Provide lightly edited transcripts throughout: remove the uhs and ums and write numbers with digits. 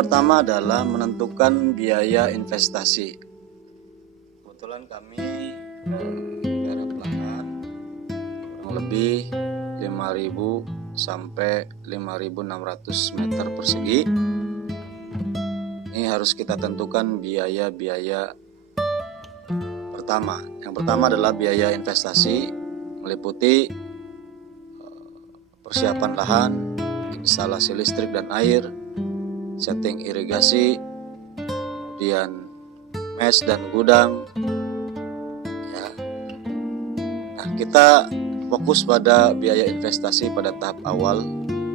pertama adalah menentukan biaya investasi. Kebetulan kami garap lahan kurang lebih 5.000 sampai 5.600 meter persegi. Ini harus kita tentukan biaya-biaya pertama. Yang pertama adalah biaya investasi, meliputi persiapan lahan, instalasi listrik dan air, setting irigasi, kemudian mes dan gudang. Ya. Nah, kita fokus pada biaya investasi pada tahap awal.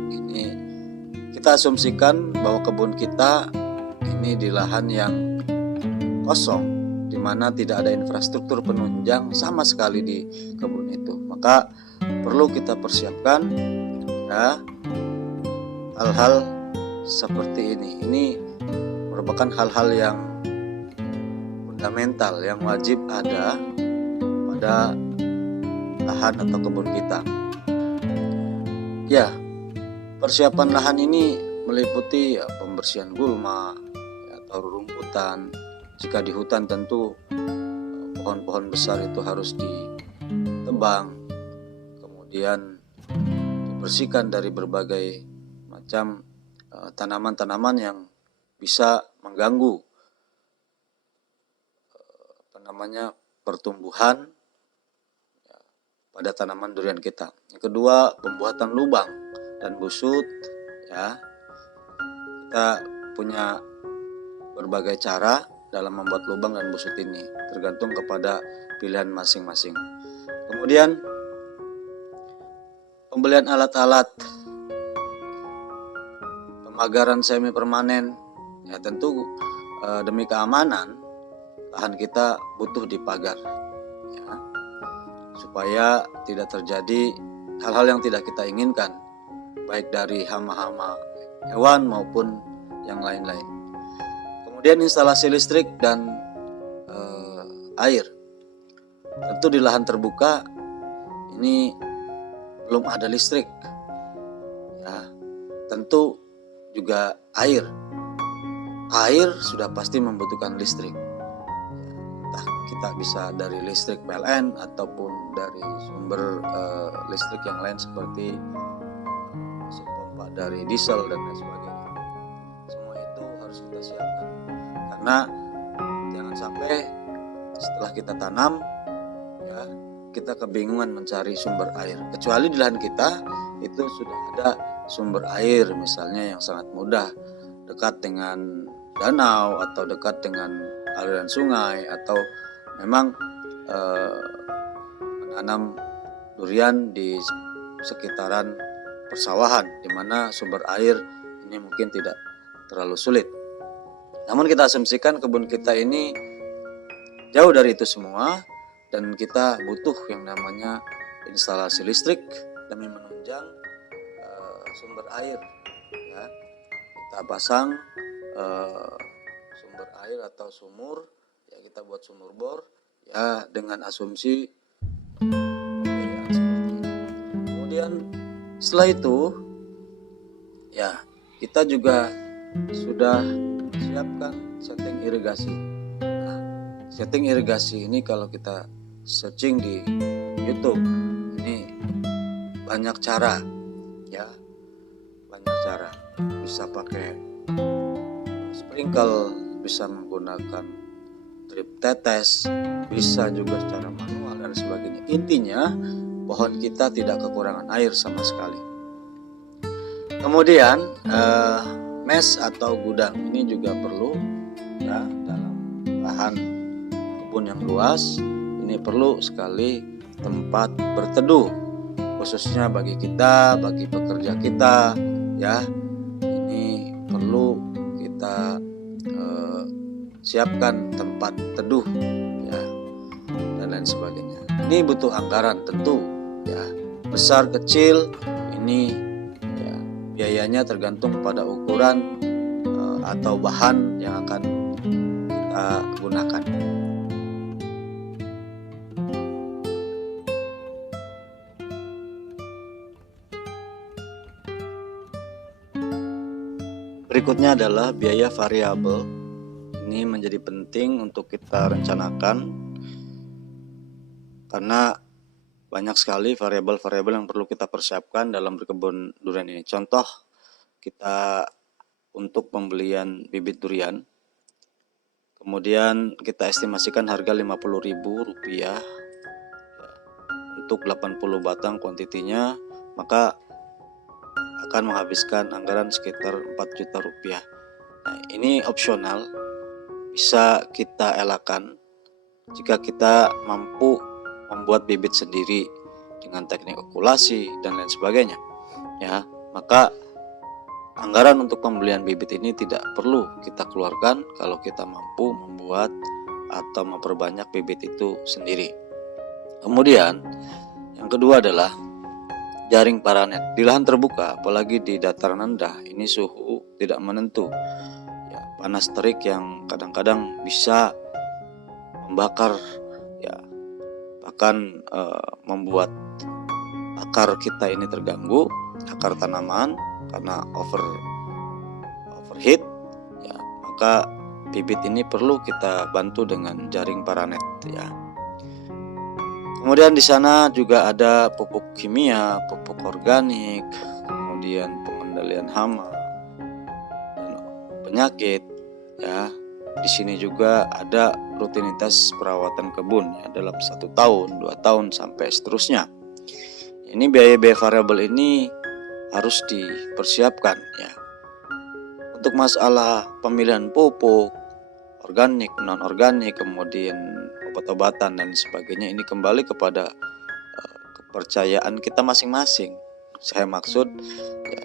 Ini kita asumsikan bahwa kebun kita ini di lahan yang kosong, di mana tidak ada infrastruktur penunjang sama sekali di kebun itu. Maka perlu kita persiapkan ya hal-hal seperti ini. Ini merupakan hal-hal yang fundamental yang wajib ada pada lahan atau kebun kita. Ya, persiapan lahan ini meliputi pembersihan gulma atau rerumputan. Jika di hutan tentu pohon-pohon besar itu harus ditebang, kemudian dibersihkan dari berbagai macam tanaman-tanaman yang bisa mengganggu pertumbuhan pada tanaman durian kita. Yang kedua, pembuatan lubang dan busut. Ya, kita punya berbagai cara dalam membuat lubang dan busut ini, tergantung kepada pilihan masing-masing. Kemudian pembelian alat-alat, pemagaran semi permanen. Ya, tentu demi keamanan lahan kita butuh dipagar, ya, supaya tidak terjadi hal-hal yang tidak kita inginkan, baik dari hama-hama hewan maupun yang lain-lain. Kemudian instalasi listrik dan air. Tentu di lahan terbuka ini belum ada listrik. Ya, tentu juga air. Air sudah pasti membutuhkan listrik. Entah kita bisa dari listrik PLN ataupun dari sumber listrik yang lain seperti mesin pompa dari diesel dan lain sebagainya. Semua itu harus kita siapkan, karena jangan sampai setelah kita tanam ya kita kebingungan mencari sumber air. Kecuali di lahan kita itu sudah ada sumber air, misalnya yang sangat mudah, dekat dengan danau atau dekat dengan aliran sungai, atau memang menanam durian di sekitaran persawahan di mana sumber air ini mungkin tidak terlalu sulit. Namun kita asumsikan kebun kita ini jauh dari itu semua, dan kita butuh yang namanya instalasi listrik demi menunjang sumber air. Ya, kita pasang sumber air atau sumur, ya kita buat sumur bor, ya dengan asumsi ya, seperti ini. Kemudian setelah itu, ya kita juga sudah siapkan setting irigasi. Nah, setting irigasi ini kalau kita searching di YouTube, ini banyak cara, ya banyak cara. Bisa pakai sprinkle, bisa menggunakan drip tetes, bisa juga secara manual dan sebagainya. Intinya pohon kita tidak kekurangan air sama sekali. Kemudian mes atau gudang ini juga perlu, ya, dalam lahan kebun yang luas. Ini perlu sekali tempat berteduh, khususnya bagi kita, bagi pekerja kita, ya. Ini perlu kita siapkan tempat teduh, ya, dan lain sebagainya. Ini butuh anggaran tentu, ya, besar kecil ini ya biayanya tergantung pada ukuran atau bahan yang akan kita gunakan. Berikutnya adalah biaya variabel. Ini menjadi penting untuk kita rencanakan karena banyak sekali variabel-variabel yang perlu kita persiapkan dalam berkebun durian ini. Contoh, kita untuk pembelian bibit durian, kemudian kita estimasikan harga Rp50.000 untuk 80 batang kuantitinya, maka akan menghabiskan anggaran sekitar Rp4 juta. Nah, ini opsional, bisa kita elakkan jika kita mampu membuat bibit sendiri dengan teknik okulasi dan lain sebagainya. Ya, maka anggaran untuk pembelian bibit ini tidak perlu kita keluarkan kalau kita mampu membuat atau memperbanyak bibit itu sendiri. Kemudian yang kedua adalah jaring paranet. Di lahan terbuka, apalagi di dataran rendah, ini suhu tidak menentu. Ya, panas terik yang kadang-kadang bisa membakar, ya, bahkan membuat akar kita ini terganggu, akar tanaman karena overheat. Ya, maka bibit ini perlu kita bantu dengan jaring paranet. Ya. Kemudian di sana juga ada pupuk kimia, pupuk organik, kemudian pengendalian hama dan penyakit. Ya, di sini juga ada rutinitas perawatan kebun ya, dalam 1 tahun, 2 tahun sampai seterusnya. Ini biaya-biaya variabel ini harus dipersiapkan ya. Untuk masalah pemilihan pupuk organik, non-organik, kemudian obat-obatan dan sebagainya, ini kembali kepada kepercayaan kita masing-masing. Saya maksud ya,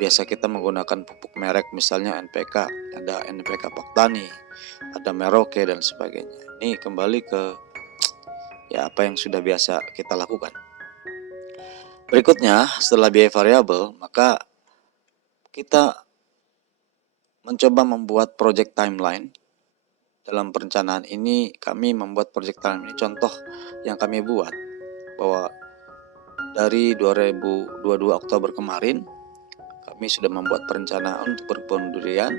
biasa kita menggunakan pupuk merek, misalnya NPK, ada NPK Paktani, ada Merauke dan sebagainya. Ini kembali ke ya apa yang sudah biasa kita lakukan. Berikutnya, setelah biaya variabel, maka kita mencoba membuat project timeline. Dalam perencanaan ini kami membuat project timeline ini, contoh yang kami buat bahwa dari 2022 Oktober kemarin kami sudah membuat perencanaan untuk berkebun durian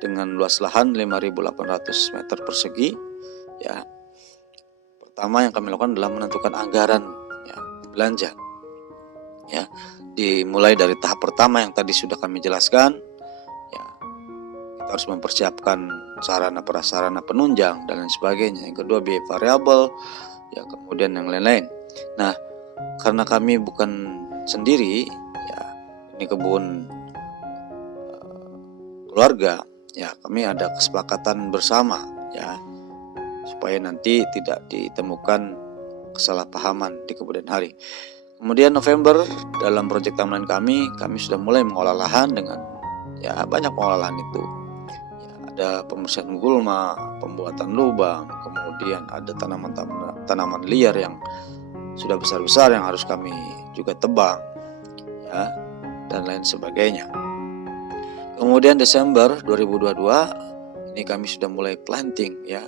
dengan luas lahan 5.800 meter persegi. Ya, pertama yang kami lakukan adalah menentukan anggaran ya, belanja. Ya, dimulai dari tahap pertama yang tadi sudah kami jelaskan. Ya, kita harus mempersiapkan sarana prasarana penunjang dan lain sebagainya. Yang kedua biaya variabel, ya kemudian yang lain-lain. Nah, karena kami bukan sendiri, ya ini kebun keluarga, ya kami ada kesepakatan bersama, ya supaya nanti tidak ditemukan kesalahpahaman di kemudian hari. Kemudian November dalam proyek timeline kami sudah mulai mengolah lahan dengan ya banyak pengolahan itu. Ya, ada pembersihan gulma, pembuatan lubang, kemudian ada tanaman liar yang sudah besar-besar yang harus kami juga tebang, ya dan lain sebagainya. Kemudian Desember 2022 ini kami sudah mulai planting, ya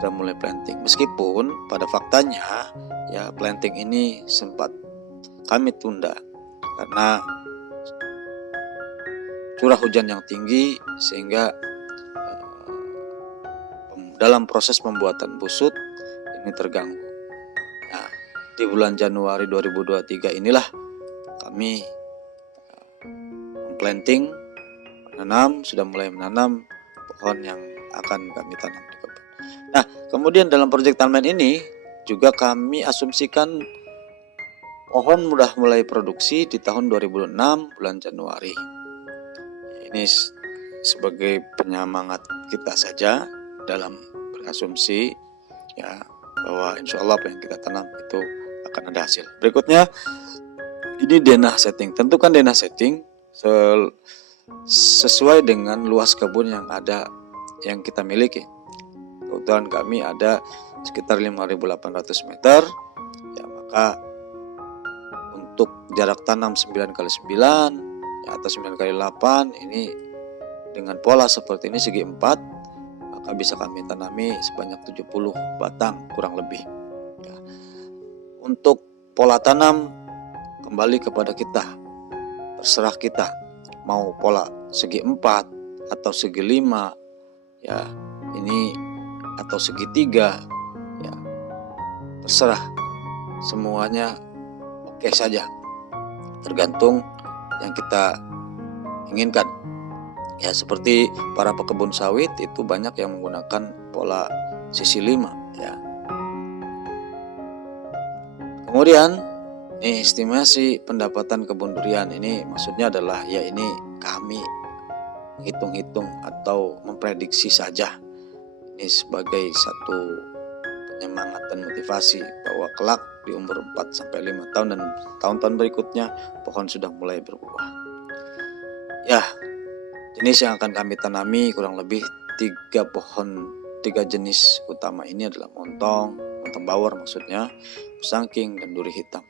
sudah mulai planting. Meskipun pada faktanya ya planting ini sempat kami tunda karena curah hujan yang tinggi sehingga dalam proses pembuatan busut ini terganggu. Nah, di bulan Januari 2023 inilah kami planting, sudah mulai menanam pohon yang akan kami tanam di kebun. Nah, kemudian dalam proyek timeline ini juga kami asumsikan pohon sudah mulai produksi di tahun 2006 bulan Januari. Ini sebagai penyemangat kita saja dalam berasumsi ya bahwa insya Allah apa yang kita tanam itu akan ada hasil. Berikutnya ini denah setting. Tentukan denah setting sesuai dengan luas kebun yang ada yang kita miliki. Kebetulan kami ada sekitar 5.800 meter, ya maka untuk jarak tanam 9x9 ya, atau 9x8 ini dengan pola seperti ini segi 4, maka bisa kami tanami sebanyak 70 batang kurang lebih. Ya. Untuk pola tanam kembali kepada kita, terserah kita mau pola segi 4 atau segi 5, ya ini atau segitiga, ya terserah, semuanya oke saja, tergantung yang kita inginkan. Ya seperti para pekebun sawit itu banyak yang menggunakan pola sisi 5 ya. Kemudian ini estimasi pendapatan kebun durian ini maksudnya adalah ya ini kami hitung-hitung atau memprediksi saja. Ini sebagai satu penyemangat dan motivasi bahwa kelak di umur 4-5 tahun dan tahun-tahun berikutnya pohon sudah mulai berbuah. Ya, jenis yang akan kami tanami kurang lebih 3 jenis utama ini adalah montong bawor maksudnya, musangking dan duri hitam.